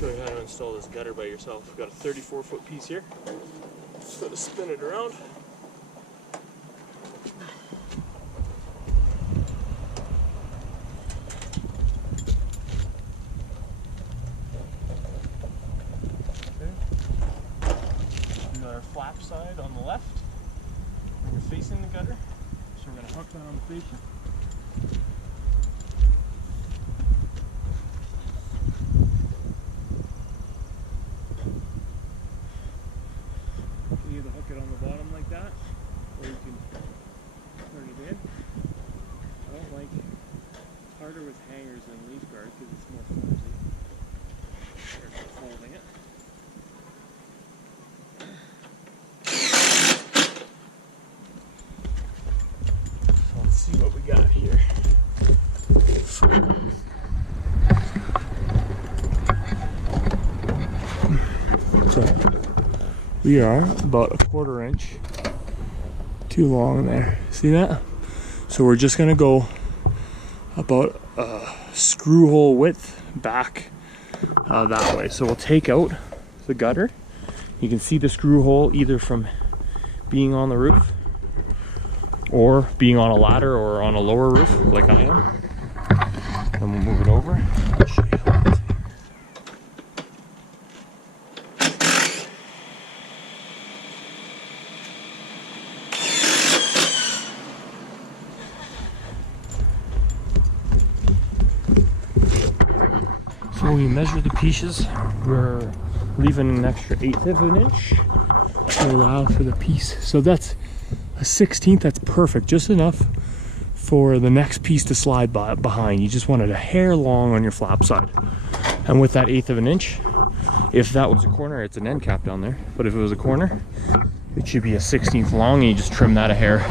show you how to install this gutter by yourself. We've got a 34-foot piece here. Just got to spin it around. Okay. We got our flap side on the left. We're facing the gutter, so we're going to hook that on the fascia. You can either hook it on the bottom like that, or you can turn it in. I don't like harder with hangers than leaf guard because it's more flimsy. There's holding it. So let's see what we got here. So we are about a 1/4 inch too long there. See that? So we're just gonna go about a screw hole width back that way. So we'll take out the gutter. You can see the screw hole either from being on the roof or being on a ladder or on a lower roof like I am. And we'll move it over. I'll show you how it's here. So we measure the pieces. We're leaving an extra 1/8 of an inch to allow for the piece. So that's a 1/16. That's perfect. Just enough for the next piece to slide behind. You just wanted a hair long on your flap side. And with that 1/8 of an inch, if that was a corner, it's an end cap down there. But if it was a corner, it should be a 1/16 long, and you just trim that a hair.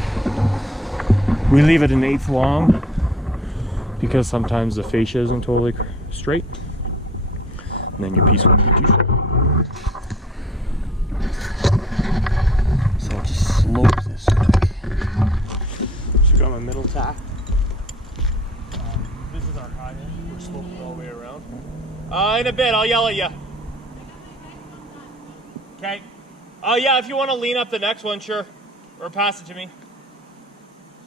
We leave it an 1/8 long because sometimes the fascia isn't totally straight. And then your piece won't be too short. So I'll just slope this quick. So I got my middle tack. This is our high end. We're sloping all the way around. In a bit, I'll yell at you. Okay. Yeah, if you want to lean up the next one, sure. Or pass it to me.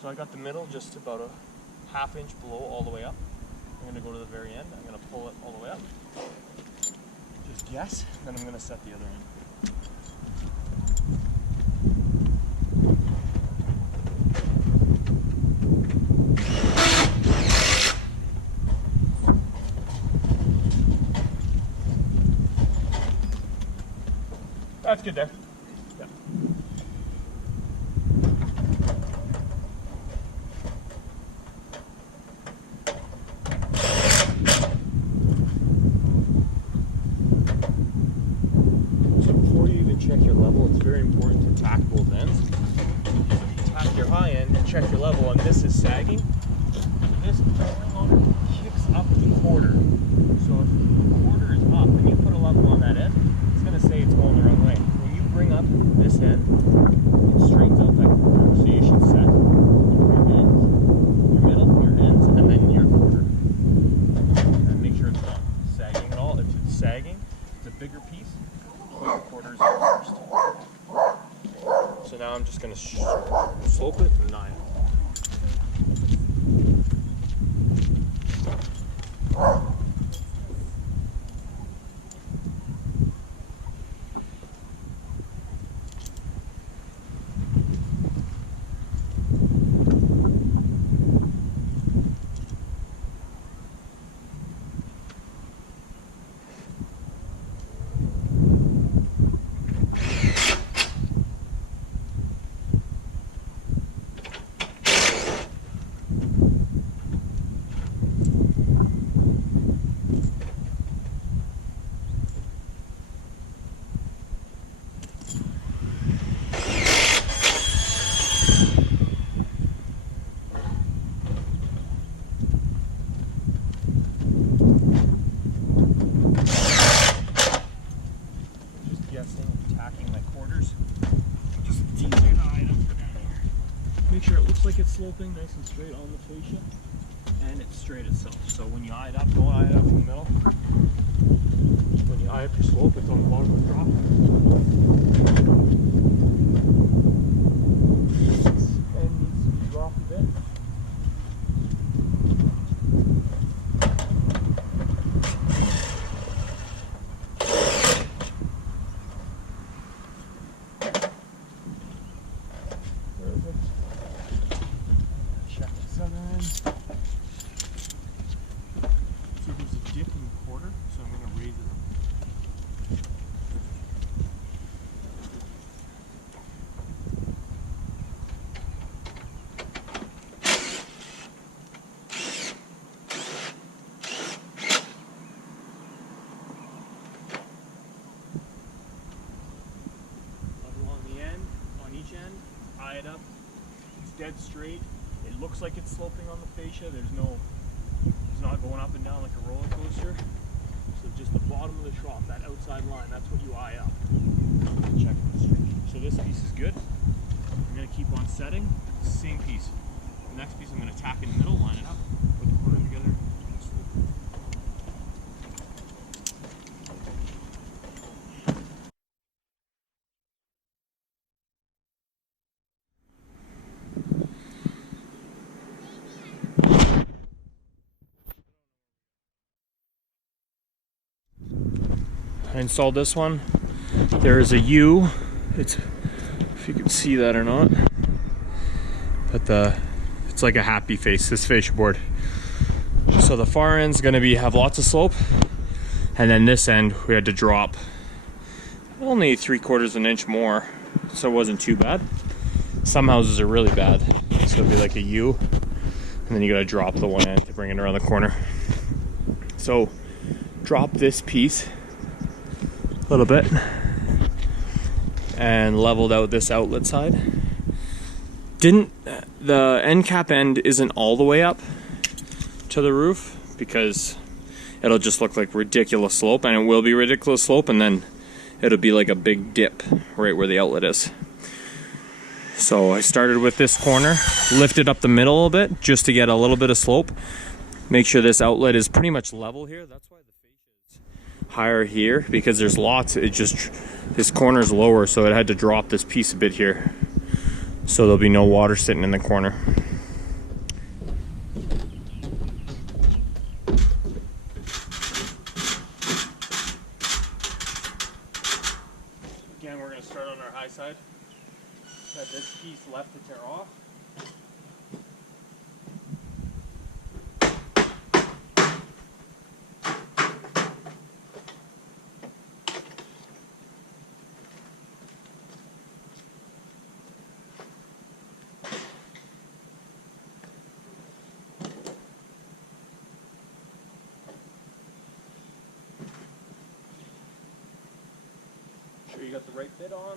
So I got the middle just about a 1/2 inch below all the way up. I'm going to go to the very end. I'm going to pull it all the way up. Just yes, then I'm going to set the other end. That's good there. Yeah. Check your level. It's very important to tack both ends. If you tack your high end and check your level and this is sagging, this kicks up the 1/4. So if the 1/4 is up and you put a level on that end, it's going to say it's going the wrong way. When you bring up this end, it straightens out that 1/4. So you should set your ends, your middle, your ends, and then your 1/4. And make sure it's not sagging at all. If it's sagging, it's a bigger piece. Put your 1/4s first. So now I'm just going to slope it and 9. Like it's sloping nice and straight on the fascia, and it's straight itself. So when you eye it up, don't eye it up in the middle. When high up your slope, it's on the bottom of the drop. And needs to be dropped a bit. Check this other end. So there's a dip in the quarter, so I'm going to raise it up. Level on the end, on each end, eye it up. It's dead straight. It looks like it's sloping on the fascia. It's not going up and down like a roller coaster. So just the bottom of the trough, that outside line, that's what you eye up. Check it straight. So this piece is good. I'm going to keep on setting. Same piece. The next piece I'm going to tack in the middle, line it up, put the corner together. And slope it. I installed this one. There is a U. It's, if you can see that or not, but it's like a happy face, this fascia board. So the far end's going to have lots of slope, and then this end we had to drop only 3/4 inch more, so it wasn't too bad. Some houses are really bad, so it'll be like a U, and then you got to drop the one end to bring it around the corner. So drop this piece a little bit and leveled out this outlet side. The end cap end isn't all the way up to the roof because it'll just look like ridiculous slope, and it will be ridiculous slope, and then it'll be like a big dip right where the outlet is. So I started with this corner, lifted up the middle a little bit just to get a little bit of slope. Make sure this outlet is pretty much level here. That's why the fascia is higher here, because there's lots. This corner's lower, so it had to drop this piece a bit here, so there'll be no water sitting in the corner. Again, we're going to start on our high side. Got this piece left to tear off. Sure you got the right fit on.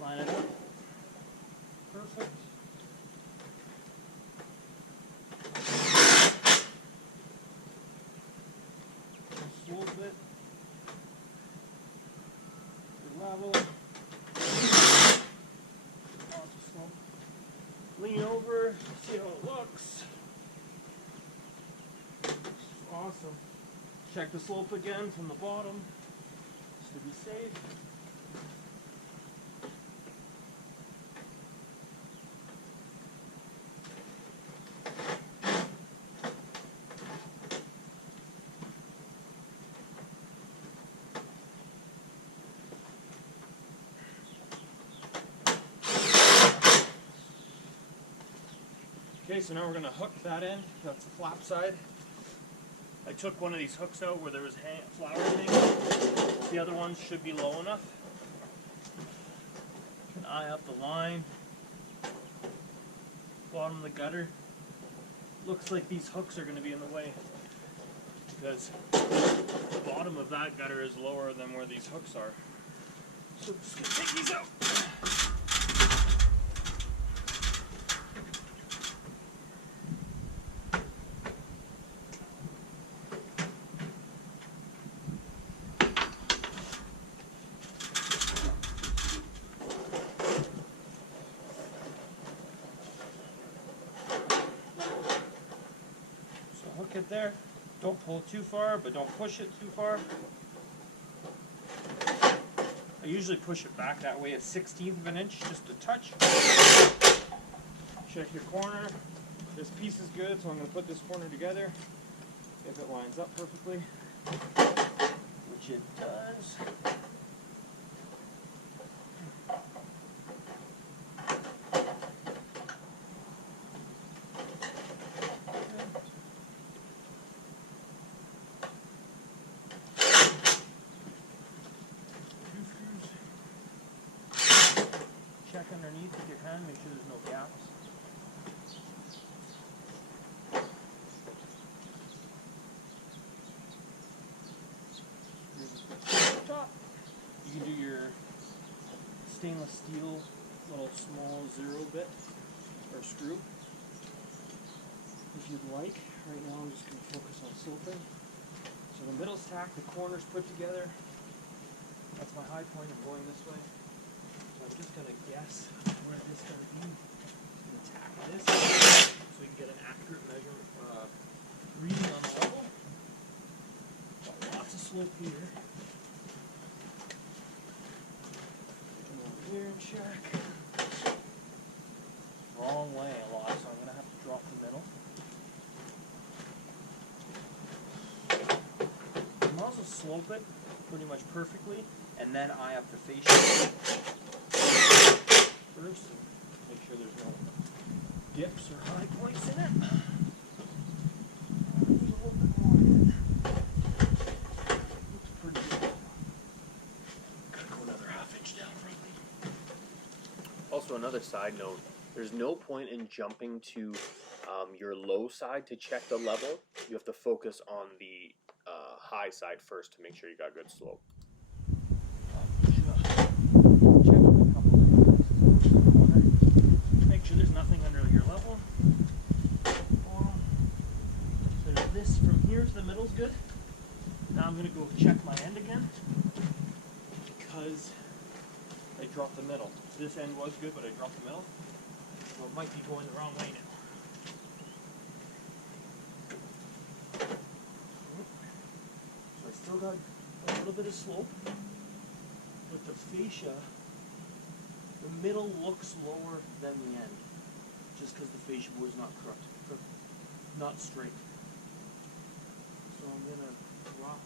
Line it up. Perfect. Slope it. Level. Lean over, see how it looks. Awesome. Check the slope again from the bottom, just to be safe. Okay, so now we're going to hook that end. That's the flap side. I took one of these hooks out where there was flower hanging. The other ones should be low enough. Can eye up the line. Bottom of the gutter. Looks like these hooks are going to be in the way, because the bottom of that gutter is lower than where these hooks are. So I'm just going to take these out. Hook it there. Don't pull too far, but don't push it too far. I usually push it back that way a 1/16 of an inch, just a touch. Check your corner. This piece is good, so I'm going to put this corner together. If it lines up perfectly, which it does. Check underneath with your hand, make sure there's no gaps. Top. You can do your stainless steel little small 0 bit or screw if you'd like. Right now I'm just going to focus on sloping. So the middle's tacked, the corner's put together. That's my high point of going this way. So I'm just going to guess where this is going to be. I'm going to tack this so you can get an accurate measurement reading on the level. Got lots of slope here. Come over here and check. Wrong way a lot, so I'm going to have to drop the middle. You might also slope it pretty much perfectly, and then eye up the fascia first, and make sure there's no dips or high points in it. There's a little bit more in. Looks pretty good. Gotta go another 1/2 inch down probably. Also, another side note, there's no point in jumping to your low side to check the level. You have to focus on the high side first to make sure you got good slope. Make sure there's nothing under your level. So this from here to the middle is good. Now I'm going to go check my end again because I dropped the middle. This end was good, but I dropped the middle. So it might be going the wrong way now. So I still got a little bit of slope. With the fascia, the middle looks lower than the end, just because the fascia board is not not straight. So I'm gonna drop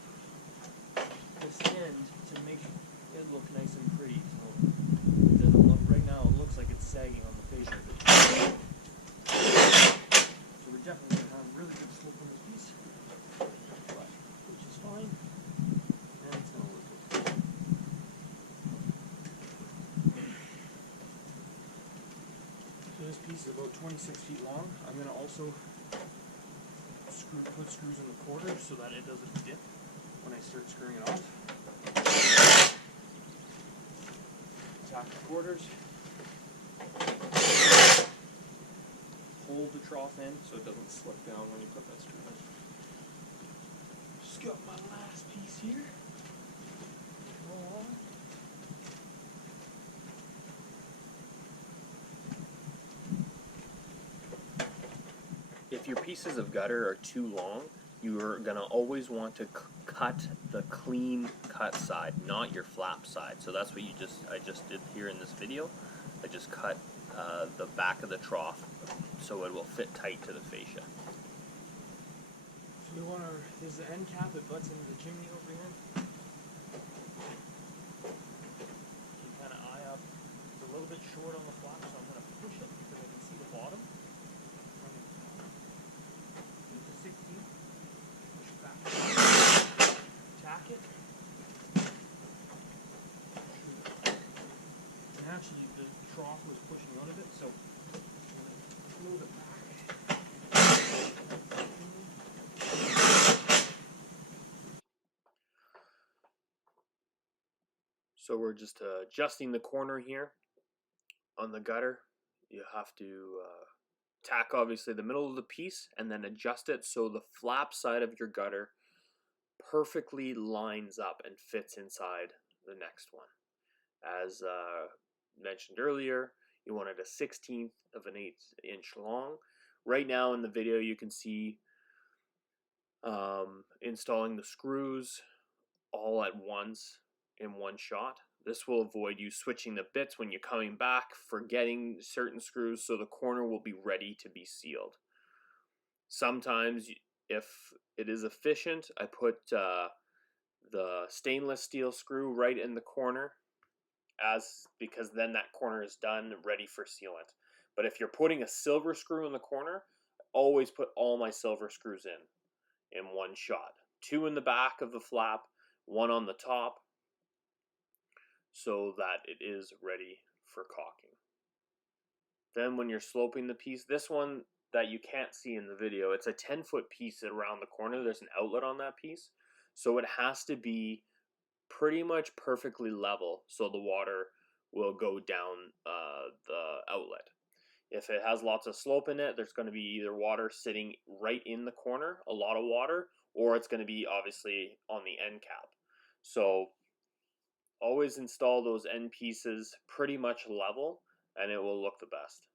this end to make it look nice and pretty. So it doesn't look right now. It looks like it's sagging on the fascia. So we're definitely gonna have really good slope on this piece, which is fine. And it's gonna look good. So this piece is about 26 feet long. I'm going to also put screws in the quarter so that it doesn't dip when I start screwing it off. Tack the quarters. Hold the trough in so it doesn't slip down when you put that screw in. Just got my last piece here. If your pieces of gutter are too long, you're going to always want to cut the clean cut side, not your flap side. So that's what I just did here in this video. I just cut the back of the trough so it will fit tight to the fascia. So we want there's the end cap that butts into the chimney over here. You kind of eye up. It's a little bit short on the flap, so I'm going to push it because I can see the bottom. Tack it. And actually the trough was pushing out of it, so I'm going to move it back. So we're just adjusting the corner here on the gutter. You have to tack obviously the middle of the piece and then adjust it so the flap side of your gutter perfectly lines up and fits inside the next one. As mentioned earlier, you wanted a 1/16 of an 1/8 inch long. Right now in the video you can see installing the screws all at once in one shot. This will avoid you switching the bits when you're coming back, forgetting certain screws, so the corner will be ready to be sealed. Sometimes, if it is efficient, I put the stainless steel screw right in the corner, because then that corner is done, ready for sealant. But if you're putting a silver screw in the corner, I always put all my silver screws in one shot. 2 in the back of the flap, 1 on the top, so that it is ready for caulking. Then when you're sloping the piece, this one that you can't see in the video, it's a 10-foot piece around the corner. There's an outlet on that piece. So it has to be pretty much perfectly level so the water will go down the outlet. If it has lots of slope in it, there's going to be either water sitting right in the corner, a lot of water, or it's going to be obviously on the end cap. So always install those end pieces pretty much level and it will look the best.